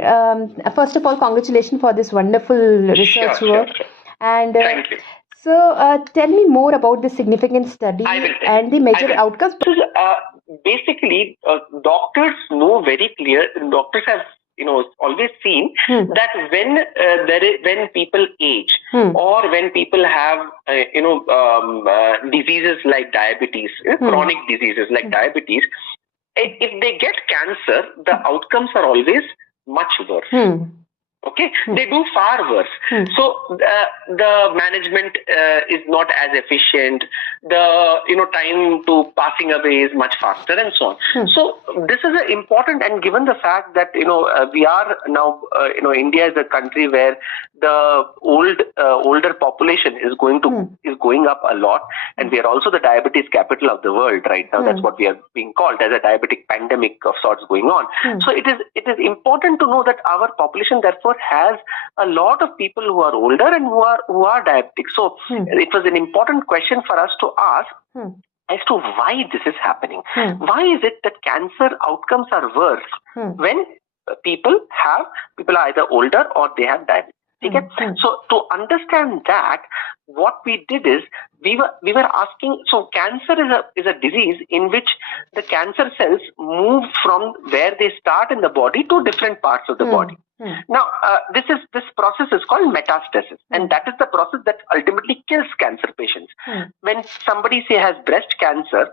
First of all, congratulations for this wonderful research work. Sure. And Thank you. so, tell me more about the significant study and the major outcomes. Basically, doctors know very clear. Doctors have always seen that when people age or when people have diseases like diabetes, chronic diseases like diabetes, if they get cancer, the outcomes are always much worse. Okay, they do far worse. So the management is not as efficient. The time to passing away is much faster, and so on. So this is important, and given the fact that we are now India is a country where the older population is going up a lot, and we are also the diabetes capital of the world right now. That's what we are being called, as a diabetic pandemic of sorts going on. So it is important to know that our population therefore has a lot of people who are older and who are diabetic. So it was an important question for us to ask as to why this is happening. Why is it that cancer outcomes are worse when people are either older or they have diabetes? Okay? So to understand that, what we did is we were asking. So cancer is a disease in which the cancer cells move from where they start in the body to different parts of the body. Now, this process is called metastasis, and that is the process that ultimately kills cancer patients. When somebody has breast cancer,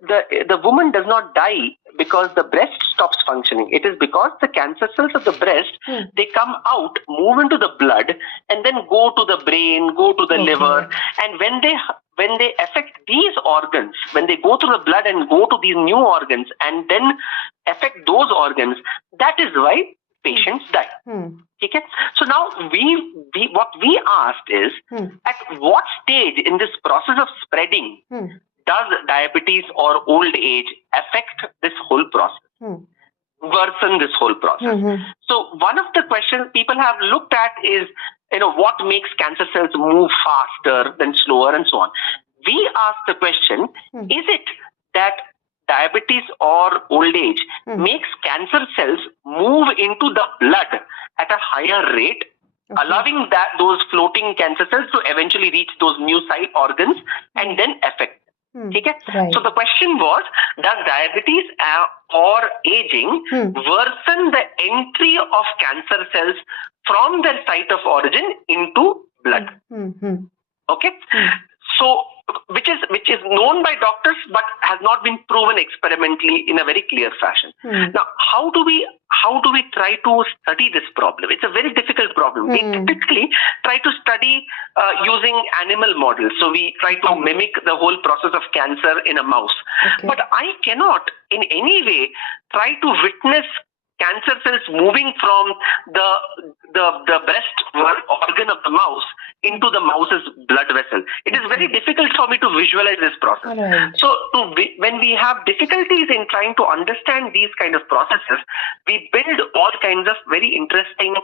the woman does not die because the breast stops functioning. It is because the cancer cells of the breast, they come out, move into the blood, and then go to the brain, go to the liver, and when they affect these organs, when they go through the blood and go to these new organs and then affect those organs, that is why patients die. Okay? So now what we asked is, at what stage in this process of spreading does diabetes or old age affect this whole process, worsen this whole process? So one of the questions people have looked at is, what makes cancer cells move faster than slower, and so on. We asked the question, is it that diabetes or old age makes cancer cells move into the blood at a higher rate, allowing those floating cancer cells to eventually reach those new site organs and then affect them? Okay? So the question was, does diabetes or aging worsen the entry of cancer cells from their site of origin into blood? Okay? So which is known by doctors but has not been proven experimentally in a very clear fashion. Now, how do we try to study this problem? It's a very difficult problem. We typically try to study using animal models. So we try to mimic the whole process of cancer in a mouse. But I cannot in any way try to witness cancer cells moving from the breast organ of the mouse into the mouse's blood vessel. It is very difficult for me to visualize this process. So when we have difficulties in trying to understand these kind of processes, we build all kinds of very interesting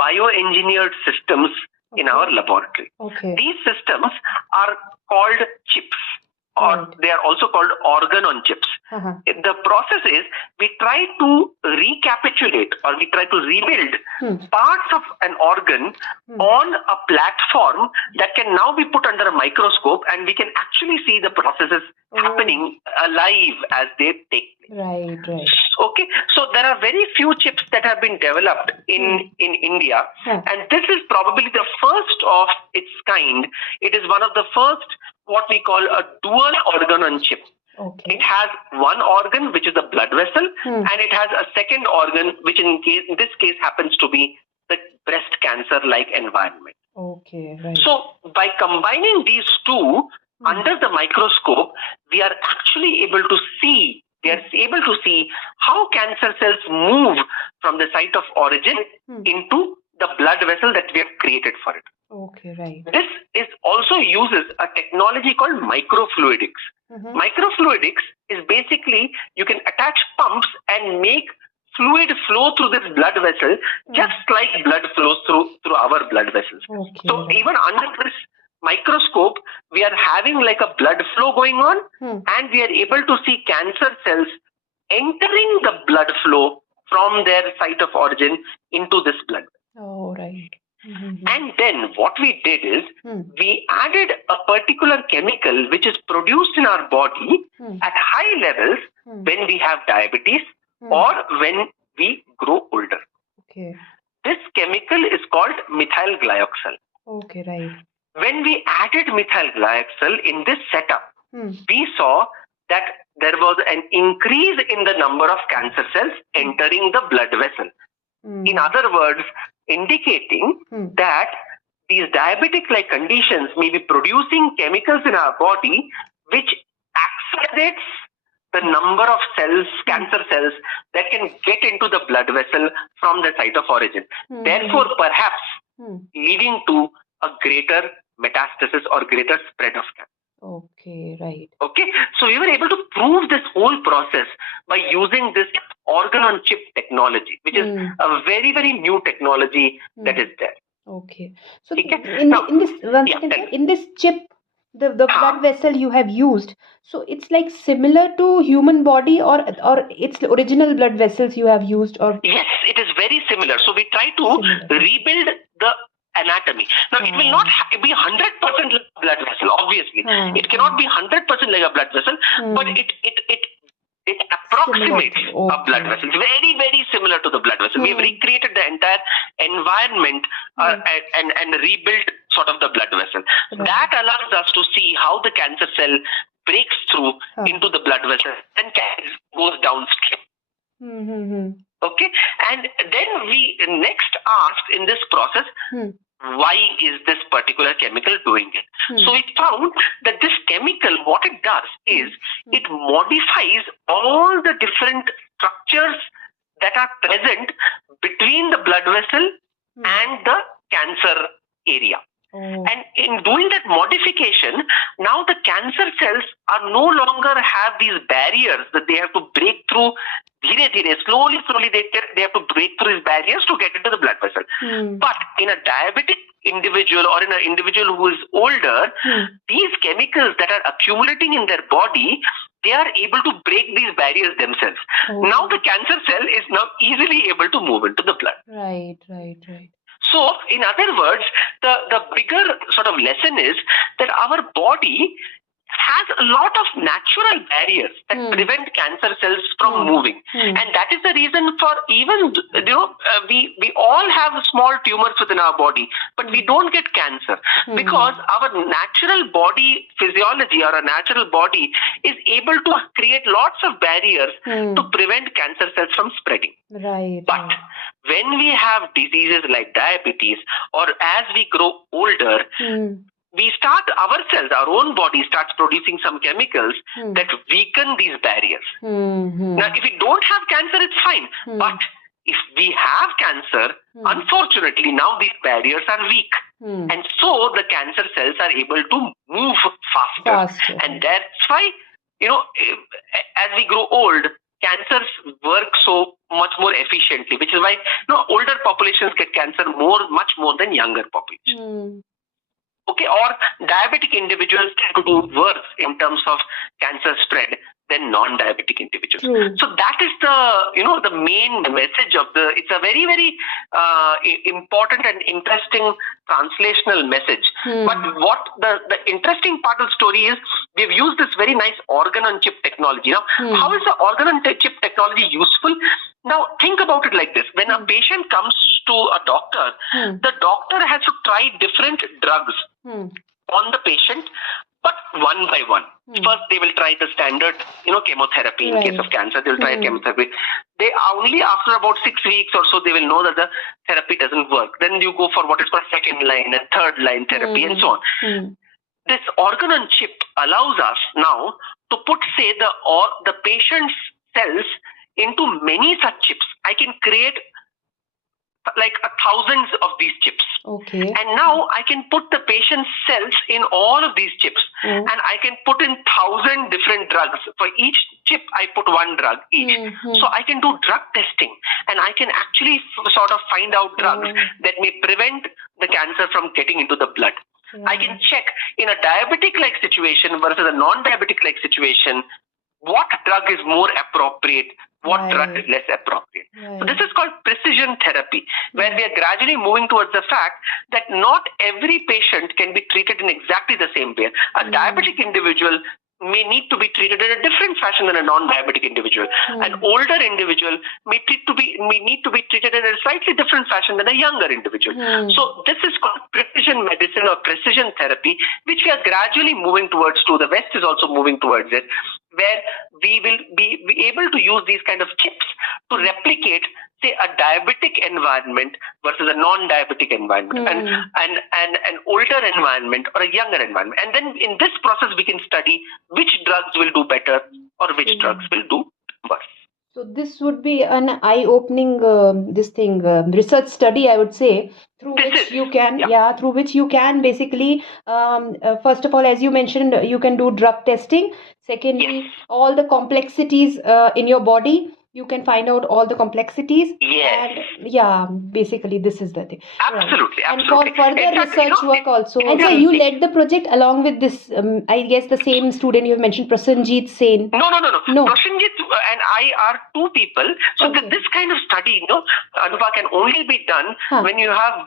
bioengineered systems in our laboratory. These systems are called chips, or they are also called organ on chips. The process is, we try to recapitulate or we try to rebuild parts of an organ on a platform that can now be put under a microscope, and we can actually see the processes happening alive as they take place. Okay, so there are very few chips that have been developed in India, and this is probably the first of its kind. It is one of the first what we call a dual organ on chip. It has one organ, which is the blood vessel, and it has a second organ, which in this case happens to be the breast cancer-like environment. So by combining these two under the microscope, we are actually able to see how cancer cells move from the site of origin into the blood vessel that we have created for it. This also uses a technology called microfluidics. Microfluidics is basically, you can attach pumps and make fluid flow through this blood vessel, just like blood flows through our blood vessels. So even under this microscope, we are having like a blood flow going on, and we are able to see cancer cells entering the blood flow from their site of origin into this blood. Oh, right. And then what we did is we added a particular chemical which is produced in our body at high levels when we have diabetes or when we grow older. Okay. This chemical is called methyl glyoxal. Okay, right. When we added methyl glyoxal in this setup, we saw that there was an increase in the number of cancer cells entering the blood vessel. In other words, indicating that these diabetic-like conditions may be producing chemicals in our body which accelerates the number of cells, cancer cells, that can get into the blood vessel from the site of origin. Therefore, perhaps leading to a greater metastasis or greater spread of cancer. Okay, right. Okay, so we were able to prove this whole process by using this organ-on-chip technology, which is a very, very new technology that is there. Okay. So in this one second, sir, in this chip, the blood vessel you have used, so it's like similar to human body, or it's the original blood vessels you have used, or? Yes, it is very similar. So we try to rebuild the anatomy. Now, it will not be 100% like a blood vessel, obviously. It cannot be 100% like a blood vessel, but it approximates a blood vessel. It's very, very similar to the blood vessel. We have recreated the entire environment and rebuilt sort of the blood vessel. That allows us to see how the cancer cell breaks through into the blood vessel and goes downstream. Okay, and then we next asked in this process, why is this particular chemical doing it? So we found that this chemical, what it does is it modifies all the different structures that are present between the blood vessel and the cancer area. And in doing that modification, now the cancer cells are no longer have these barriers that they have to break through. Slowly, they have to break through these barriers to get into the blood vessel. But in a diabetic individual or in an individual who is older, these chemicals that are accumulating in their body, they are able to break these barriers themselves. Now the cancer cell is now easily able to move into the blood. Right. So, in other words, the bigger sort of lesson is that our body has a lot of natural barriers that prevent cancer cells from moving. And that is the reason for even, we all have small tumors within our body, but we don't get cancer because our natural body physiology or our natural body is able to create lots of barriers to prevent cancer cells from spreading. Right. But when we have diseases like diabetes, or as we grow older, we start ourselves, our own body starts producing some chemicals that weaken these barriers. Now, if we don't have cancer, it's fine. But if we have cancer, unfortunately, now these barriers are weak. And so the cancer cells are able to move faster. And that's why, as we grow old, cancers work so much more efficiently, which is why older populations get cancer much more than younger populations. Okay, or diabetic individuals tend to do worse in terms of cancer spread than non-diabetic individuals. So that is the main message of it's a very, very important and interesting translational message. But what the interesting part of the story is, we've used this very nice organ-on-chip technology. Now, how is the organ-on-chip technology useful? Now, think about it like this. When a patient comes to a doctor, the doctor has to try different drugs on the patient, but one by one. First, they will try the standard, chemotherapy in case of cancer. They will try chemotherapy. They only after about 6 weeks or so, they will know that the therapy doesn't work. Then you go for what is called second line and third line therapy and so on. This organ-on-chip allows us now to put, say, the patient's cells into many such chips. I can create like thousands of these chips. Okay. And now I can put the patient's cells in all of these chips. And I can put in 1,000 different drugs. For each chip, I put one drug each. So I can do drug testing, and I can actually sort of find out drugs that may prevent the cancer from getting into the blood. I can check in a diabetic-like situation versus a non-diabetic-like situation, what drug is more appropriate what drug is less appropriate. So this is called precision therapy, where we are gradually moving towards the fact that not every patient can be treated in exactly the same way. A diabetic individual may need to be treated in a different fashion than a non-diabetic individual. An older individual may need to be treated in a slightly different fashion than a younger individual. So this is called precision medicine or precision therapy, which we are gradually moving towards too. The West is also moving towards it, where we will be able to use these kind of chips to replicate, say, a diabetic environment versus a non-diabetic environment, and an older environment or a younger environment. And then in this process, we can study which drugs will do better or which drugs will do worse. So this would be an eye-opening research study, I would say, through which you can basically, first of all, as you mentioned, you can do drug testing. Secondly, all the complexities in your body. You can find out all the complexities. Yes. And basically this is the thing. Absolutely. And for further research work also. And so you led the project along with this, I guess the same student you have mentioned, Prosenjit Sen. No. Prosenjit and I are two people. So this kind of study, Anubha, can only be done when you have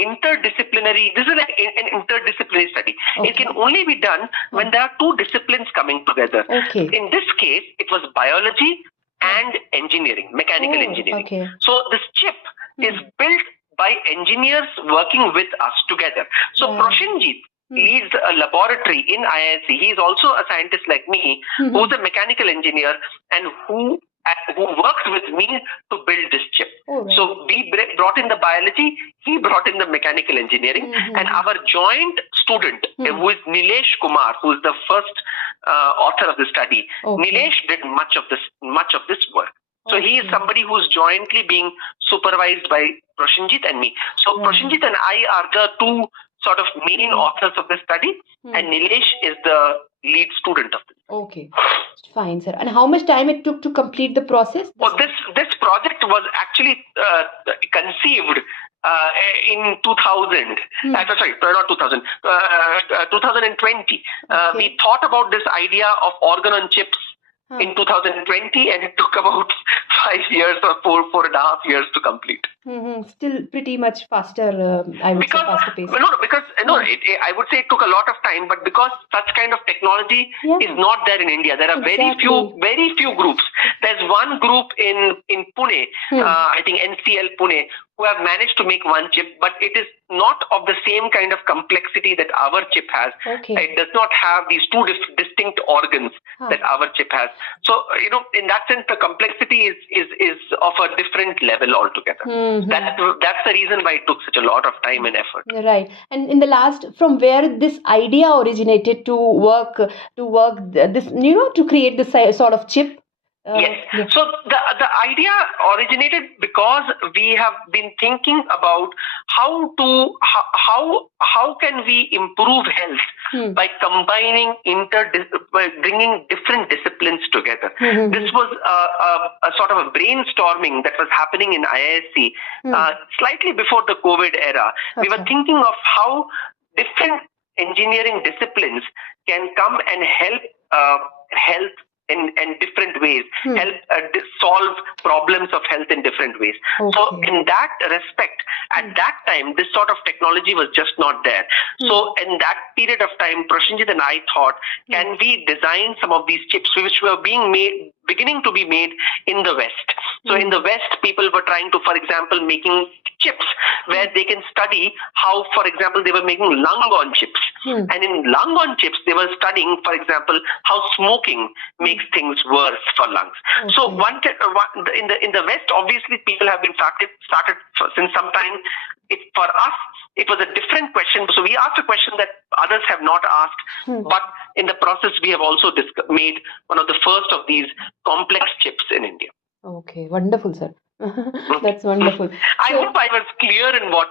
interdisciplinary. This is like an interdisciplinary study. It can only be done when there are two disciplines coming together. In this case, it was biology and engineering, mechanical engineering. So this chip is built by engineers working with us together. So Prosenjit leads a laboratory in IISc. He is also a scientist like me, who's a mechanical engineer and who works with me to build this chip. So we brought in the biology, he brought in the mechanical engineering, and our joint student, who is Nilesh Kumar, who is the first author of the study. Nilesh did much of this work. So he is somebody who's jointly being supervised by Prosenjit and me. So Prosenjit and I are the two sort of main authors of this study, and Nilesh is the lead student of this. Okay, fine, sir. And how much time it took to complete the process? This project was actually conceived in 2000. Sorry, not 2000. 2020. We thought about this idea of organ on chips in 2020, and it took about 5 years or 4.5 years to complete. Still pretty much faster, I would say, faster pace. I would say it took a lot of time, but because such kind of technology is not there in India, there are very few groups. There's one group in Pune, I think NCL Pune, who have managed to make one chip, but it is not of the same kind of complexity that our chip has. It does not have these two distinct organs that our chip has. So, in that sense, the complexity is of a different level altogether. That's the reason why it took such a lot of time and effort. Right. And in the last, from where this idea originated to work this, to create this sort of chip? Yes. So the idea originated because we have been thinking about how can we improve health by combining by bringing different disciplines together. This was a sort of a brainstorming that was happening in IISc slightly before the COVID era. We were thinking of how different engineering disciplines can come and help health in different ways, help solve problems of health in different ways. So in that respect, at that time, this sort of technology was just not there. So in that period of time, Prosenjit and I thought, can we design some of these chips which were beginning to be made in the West? So in the West, people were trying to, for example, making chips where they can study how, for example, they were making lung-on chips. And in lung-on chips, they were studying, for example, how smoking makes things worse for lungs. So in the West, obviously, people have been started since some time. For us, it was a different question. So we asked a question that others have not asked. But in the process, we have also made one of the first of these complex chips in India. Okay, wonderful, sir. That's wonderful. I hope I was clear in what